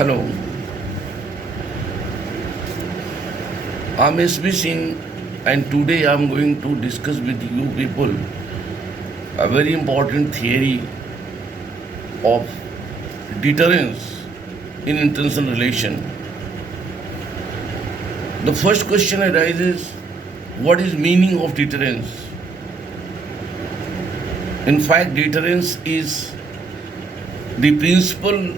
Hello, I'm SB Singh, and today I'm going to discuss with you people a very important theory of deterrence in international relation. The first question arises, what is meaning of deterrence? In fact, deterrence is the principle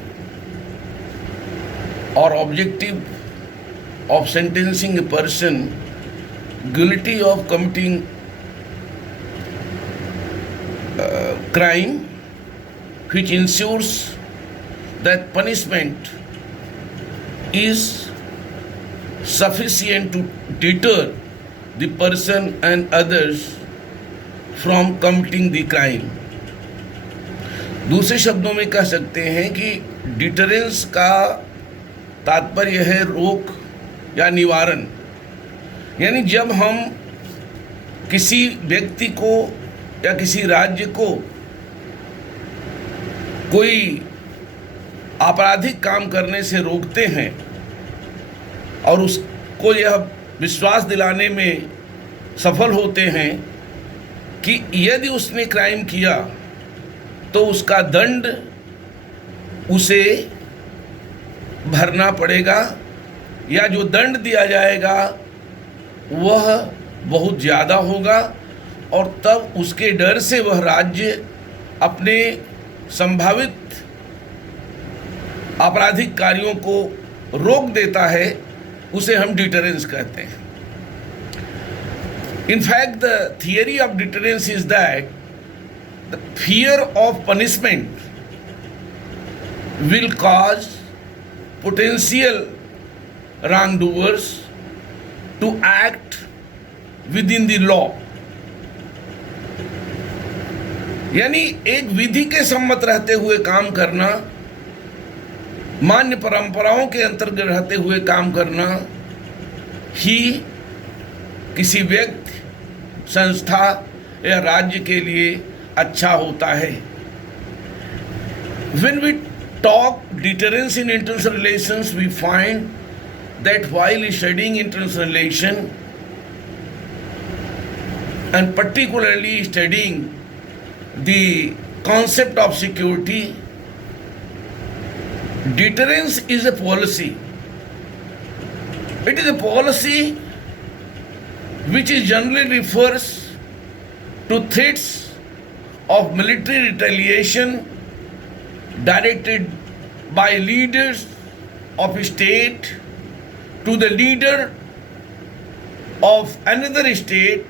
or objective of sentencing a person guilty of committing crime, which ensures that punishment is sufficient to deter the person and others from committing the crime. दूसरे शब्दों में कह सकते हैं कि deterrence का तात्पर्य है रोक या निवारण। यानी जब हम किसी व्यक्ति को या किसी राज्य को कोई आपराधिक काम करने से रोकते हैं और उसको यह विश्वास दिलाने में सफल होते हैं कि यदि उसने क्राइम किया तो उसका दंड उसे भरना पड़ेगा या जो दंड दिया जाएगा वह बहुत ज़्यादा होगा, और तब उसके डर से वह राज्य अपने संभावित आपराधिक कार्यों को रोक देता है। उसे हम डिटरेंस कहते हैं। In fact, the theory of deterrence is that the fear of punishment will cause potential wrongdoers to act within the law. यानी एक विधि के सम्मत रहते हुए काम करना, मान्य परंपराओं के अंतर्गत रहते हुए काम करना ही किसी व्यक्ति, संस्था या राज्य के लिए अच्छा होता है। When we talk deterrence in international relations, we find that while studying international relation and particularly studying the concept of security, deterrence is a policy. It is a policy which is generally refers to threats of military retaliation directed by leaders of a state to the leader of another state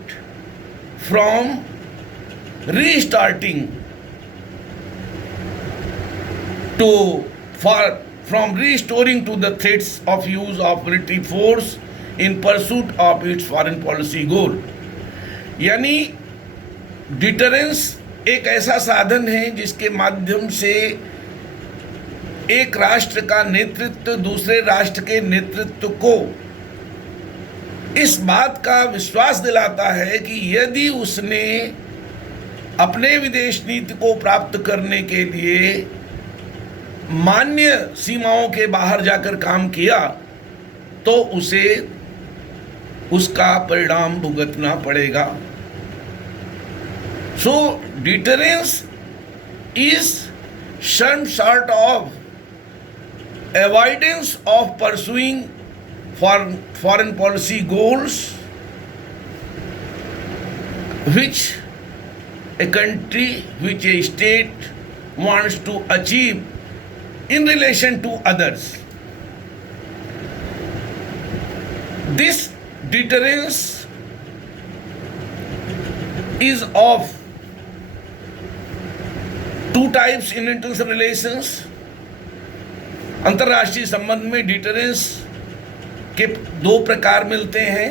from restoring to the threats of use of military force in pursuit of its foreign policy goal. यानी deterrence एक ऐसा साधन है जिसके माध्यम से एक राष्ट्र का नेतृत्व दूसरे राष्ट्र के नेतृत्व को इस बात का विश्वास दिलाता है कि यदि उसने अपने विदेश नीति को प्राप्त करने के लिए मान्य सीमाओं के बाहर जाकर काम किया तो उसे उसका परिणाम भुगतना पड़ेगा। So deterrence is some sort of avoidance of pursuing foreign policy goals which a country, which a state wants to achieve in relation to others. This deterrence is of two types in international relations. अंतर्राष्ट्रीय संबंध में deterrence के दो प्रकार मिलते हैं।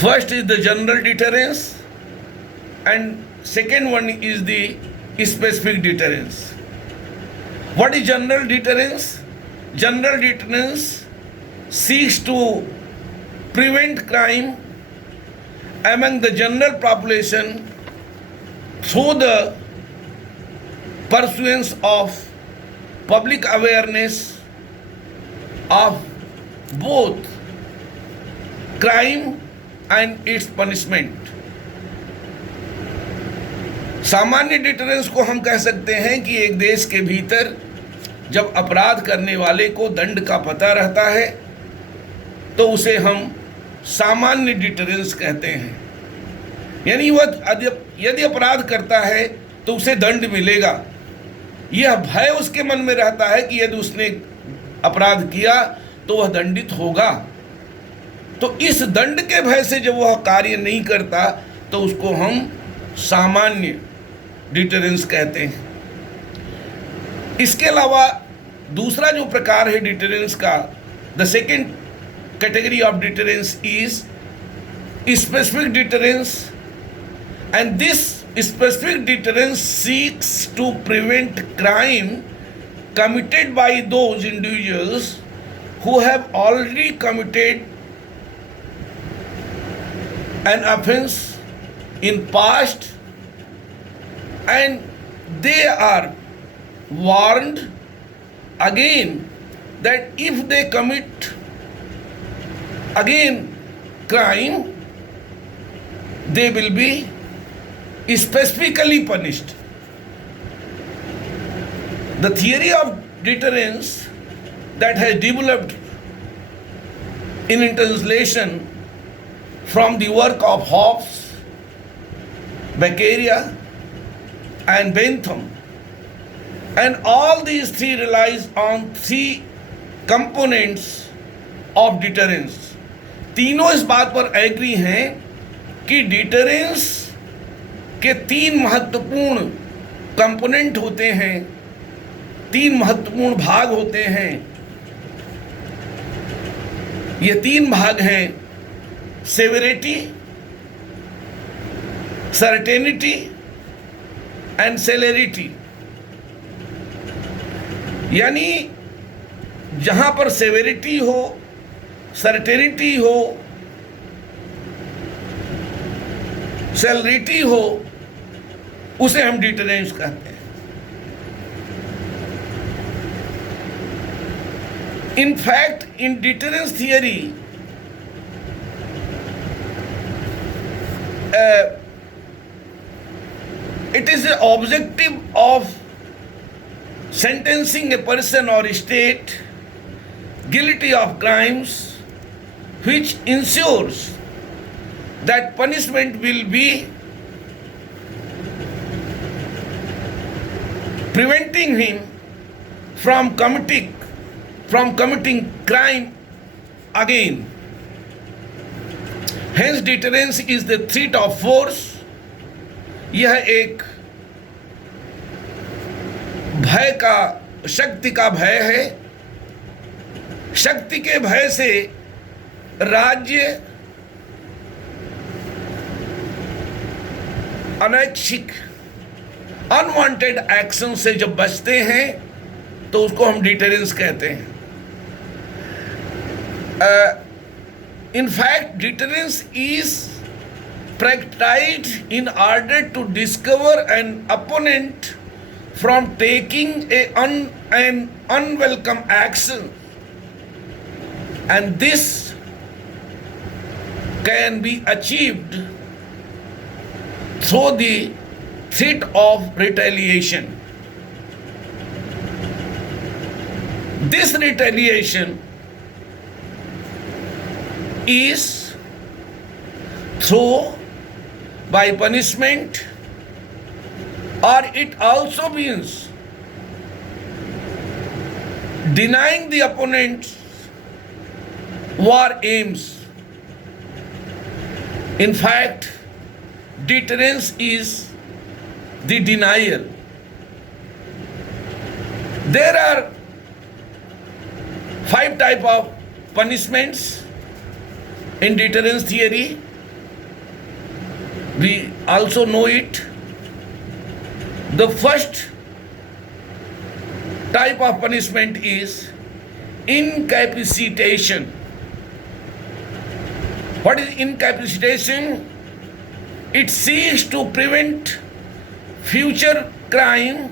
First is the general deterrence and second one is the specific deterrence. What is general deterrence? General deterrence seeks to prevent crime among the general population through the pursuance of public awareness of both crime and its punishment. सामान्य deterrence को हम कह सकते हैं कि एक देश के भीतर जब अपराध करने वाले को दंड का पता रहता है तो उसे हम सामान्य डिटरेंस कहते हैं। यानी वह यदि अपराध करता है तो उसे दंड मिलेगा, यह भय उसके मन में रहता है कि यदि उसने अपराध किया तो वह दंडित होगा। तो इस दंड के भय से जब वह कार्य नहीं करता तो उसको हम सामान्य डिटरेंस कहते हैं। इसके अलावा दूसरा जो प्रकार है डिटरेंस का, the second category of deterrence is specific deterrence, and this specific deterrence seeks to prevent crime committed by those individuals who have already committed an offense in past, and they are warned again that if they commit again crime, they will be specifically punished. The theory of deterrence that has developed in translation from the work of Hobbes, Beccaria and Bentham, and all these three relies on three components of deterrence. तीनों इस बात पर agree हैं कि deterrence के तीन महत्वपूर्ण component होते हैं, तीन महत्वपूर्ण भाग होते हैं। ये तीन भाग हैं सेवेरिटी, सर्टेनिटी एंड सेलेरिटी। यानी जहां पर सेवेरिटी हो, सर्टेनिटी हो, सेलेरिटी हो, उसे हम डिटरेंस कहते हैं। In fact, in deterrence theory, it is the objective of sentencing a person or state guilty of crimes which ensures that punishment will be preventing him from committing crime again. Hence deterrence is the threat of force. यह एक भय का, शक्ति का भय है। शक्ति के भय से राज्य अनैच्छिक अनवांटेड एक्शन से जब बचते हैं तो उसको हम डिटरेंस कहते हैं। In fact, deterrence is practiced in order to discover an opponent from taking an unwelcome action, and this can be achieved through the threat of retaliation. This retaliation is through by punishment, or it also means denying the opponent's war aims. In fact, deterrence is the denial. There are 5 types of punishments in deterrence theory. We also know it. The first type of punishment is incapacitation. What is incapacitation? It seeks to prevent future crime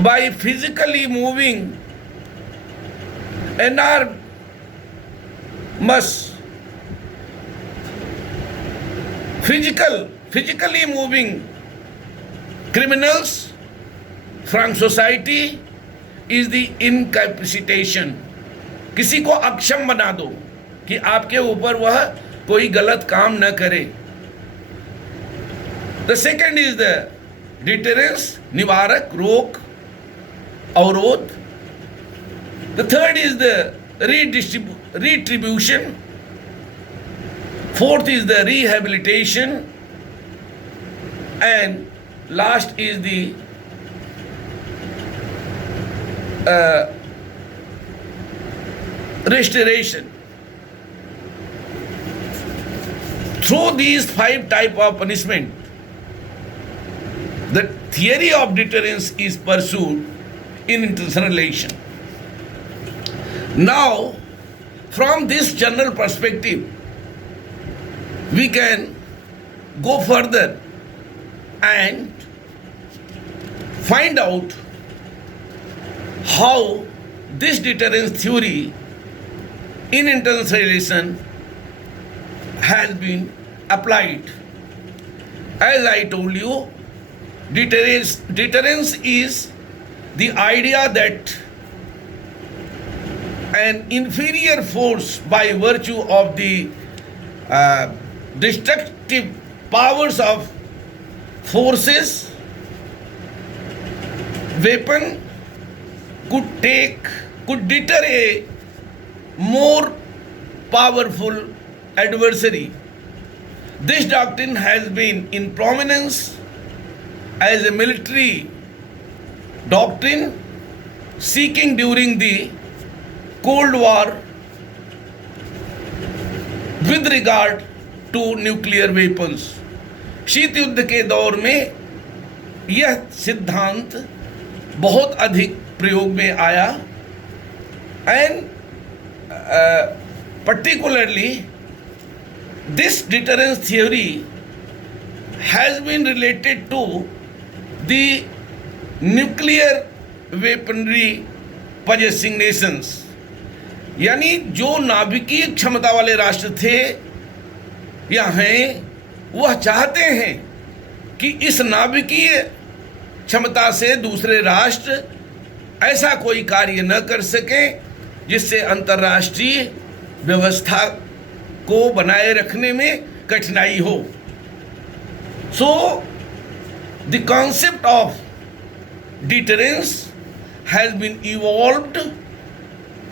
by physically moving enormous physically moving criminals from society is the incapacitation. किसी को अक्षम बना दो कि आपके ऊपर वह कोई गलत काम न करे. The second is the deterrence, निवारक, रोक, अवरोध. The third is the retribution. Fourth is the rehabilitation. And last is the restoration. Through these 5 types of punishment, the theory of deterrence is pursued in international relation. Now, from this general perspective, we can go further and find out how this deterrence theory in international relation has been applied. As I told you, deterrence is the idea that an inferior force by virtue of the destructive powers of forces, weapon could deter a more powerful adversary. This doctrine has been in prominence as a military doctrine seeking during the Cold War with regard to nuclear weapons. शीत युद्ध के दौर में यह सिद्धांत बहुत अधिक प्रयोग में आया. And particularly this deterrence theory has been related to the nuclear weaponry possessing nations. यानी जो नाभिकीय क्षमता वाले राष्ट्र थे या हैं, वह चाहते हैं कि इस नाभिकीय क्षमता से दूसरे राष्ट्र ऐसा कोई कार्य न कर सकें जिससे अंतर्राष्ट्रीय व्यवस्था को बनाए रखने में कठिनाई हो. So the concept of deterrence has been evolved,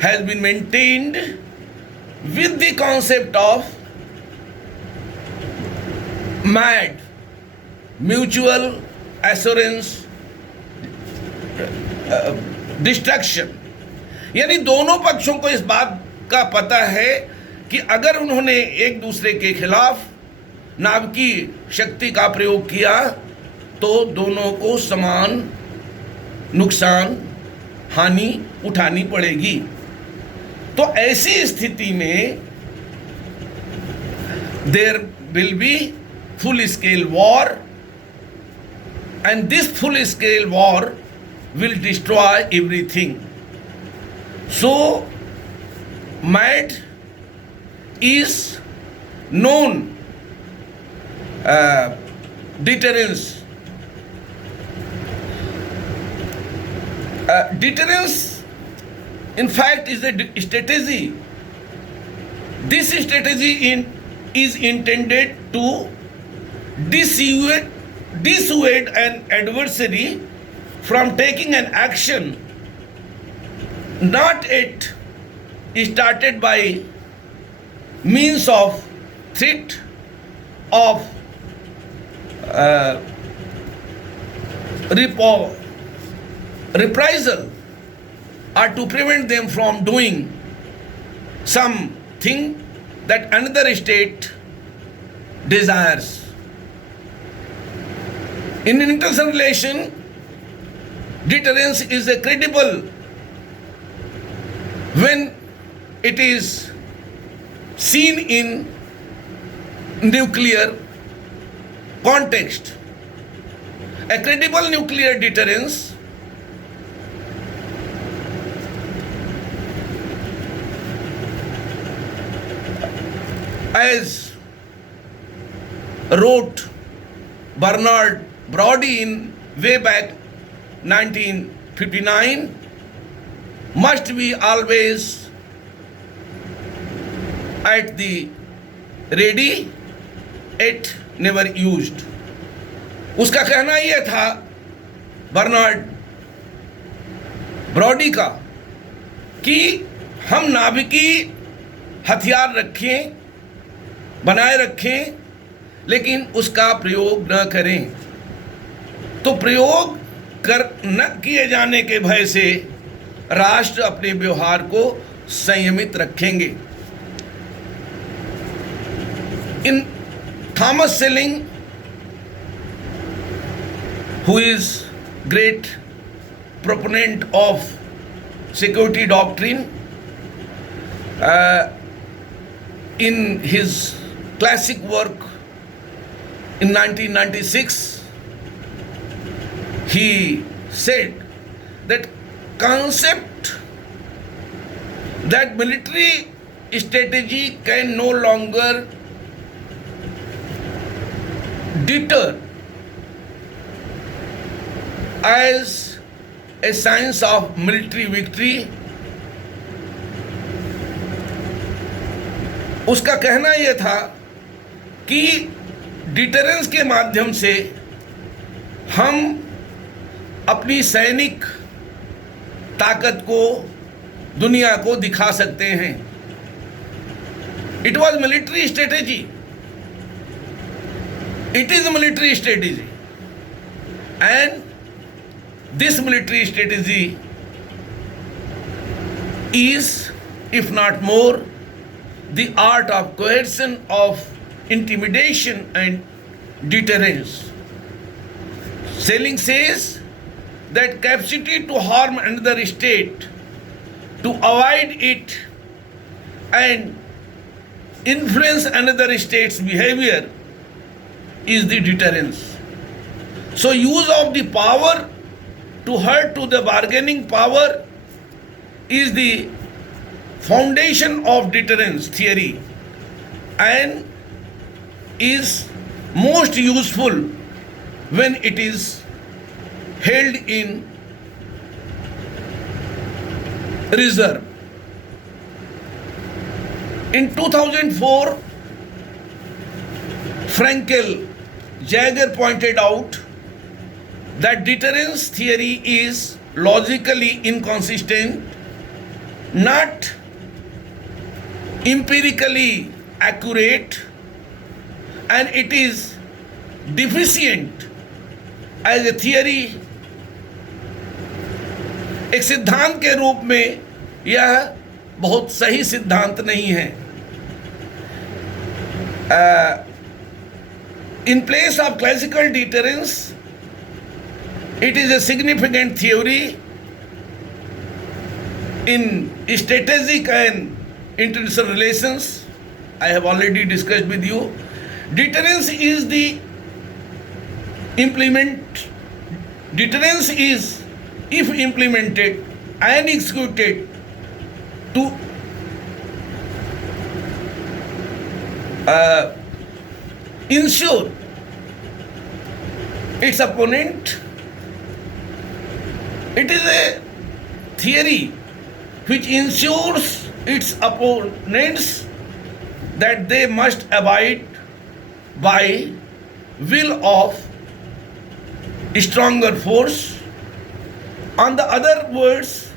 has been maintained with the concept of MAD, mutual assurance destruction. यानी दोनों पक्षों को इस बात का पता है कि अगर उन्होंने एक दूसरे के खिलाफ नाभिकीय शक्ति का प्रयोग किया तो दोनों को समान नुकसान, हानि उठानी पड़ेगी. तो ऐसी स्थिति में there will be full scale war, and this full scale war will destroy everything. So MAD is known deterrence. Deterrence in fact is a strategy. This strategy is intended to dissuade an adversary from taking an action not yet started by means of threat of reprisal, or to prevent them from doing something that another state desires. In international relation, deterrence is a credible when it is seen in nuclear context. A credible nuclear deterrence as wrote Bernard Brodie in way back 1959, must be always at the ready, yet never used. उसका कहना यह था Bernard Brody का कि हम नाभिकी हथियार रखें, बनाए रखें, लेकिन उसका प्रयोग न करें। तो प्रयोग न किए जाने के भय से राष्ट्र अपने व्यवहार को संयमित रखेंगे। In Thomas Schelling, who is great proponent of security doctrine, in his classic work in 1996, he said that concept that military strategy can no longer deter as a signs of military victory. उसका कहना यह था कि deterrence के माध्यम से हम अपनी सैनिक ताकत को दुनिया को दिखा सकते हैं. It was military strategy. It is a military strategy, and this military strategy is, if not more, the art of coercion, of intimidation and deterrence. Selling says that capacity to harm another state, to avoid it and influence another state's behavior is the deterrence. So use of the power to hurt to the bargaining power is the foundation of deterrence theory and is most useful when it is held in reserve. In 2004, Frankel Jagger pointed out that deterrence theory is logically inconsistent, not empirically accurate, and it is deficient as a theory. एक सिद्धांत के रूप में यह बहुत सही सिद्धांत नहीं है. In place of classical deterrence, it is a significant theory in strategic and international relations. I have already discussed with you. Deterrence is deterrence is, if implemented and executed, to ensure its opponent. It is a theory which ensures its opponents that they must abide by will of stronger force. On the other words,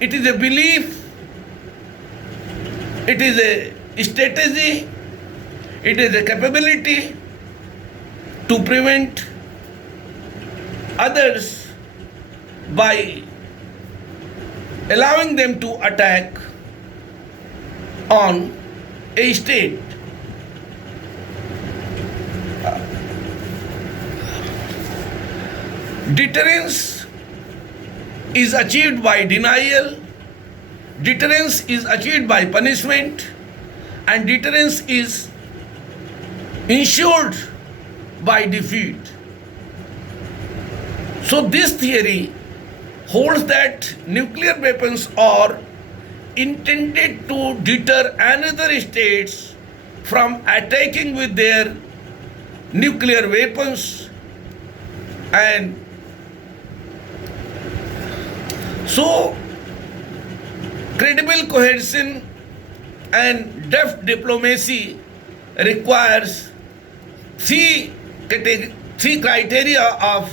it is a belief, it is a strategy, it is a capability to prevent others by allowing them to attack on a state. Deterrence is achieved by denial, deterrence is achieved by punishment, and deterrence is ensured by defeat. So this theory holds that nuclear weapons are intended to deter another states from attacking with their nuclear weapons. And so credible cohesion and deft diplomacy requires three criteria of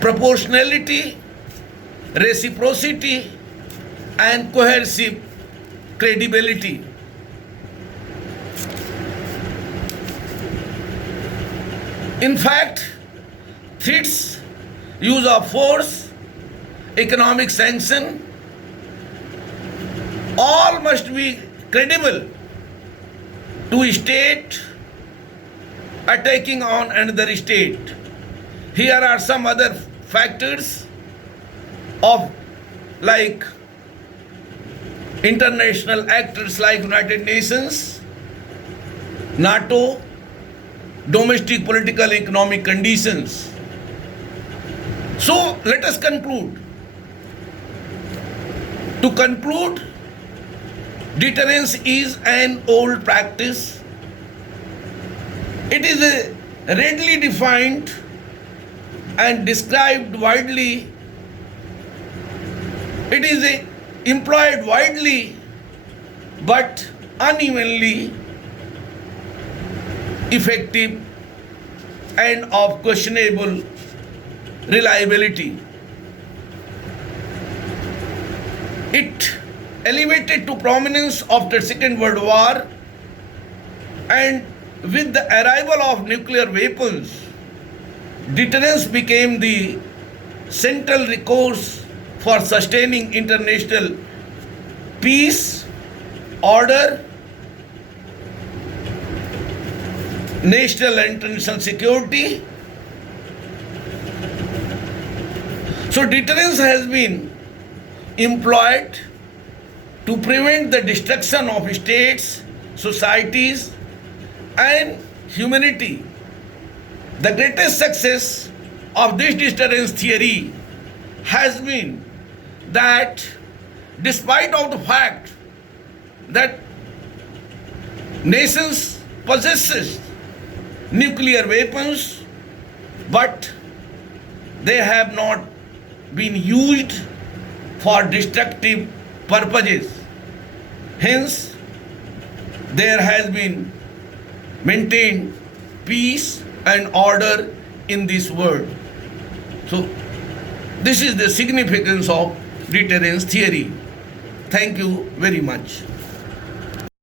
proportionality, reciprocity, and cohesive credibility. In fact, threats, use of force, economic sanction, all must be credible to a state attacking on another state. Here are some other factors of like international actors like United Nations, NATO, domestic political economic conditions. So let us conclude. To conclude, deterrence is an old practice. It is readily defined and described widely. It is employed widely but unevenly effective and of questionable reliability. It elevated to prominence after Second World War, and with the arrival of nuclear weapons, deterrence became the central recourse for sustaining international peace, order, national and international security. So deterrence has been employed to prevent the destruction of states, societies, and humanity. The greatest success of this deterrence theory has been that despite of the fact that nations possesses nuclear weapons, but they have not been used for destructive purposes. Hence, there has been maintained peace and order in this world. So, this is the significance of deterrence theory. Thank you very much.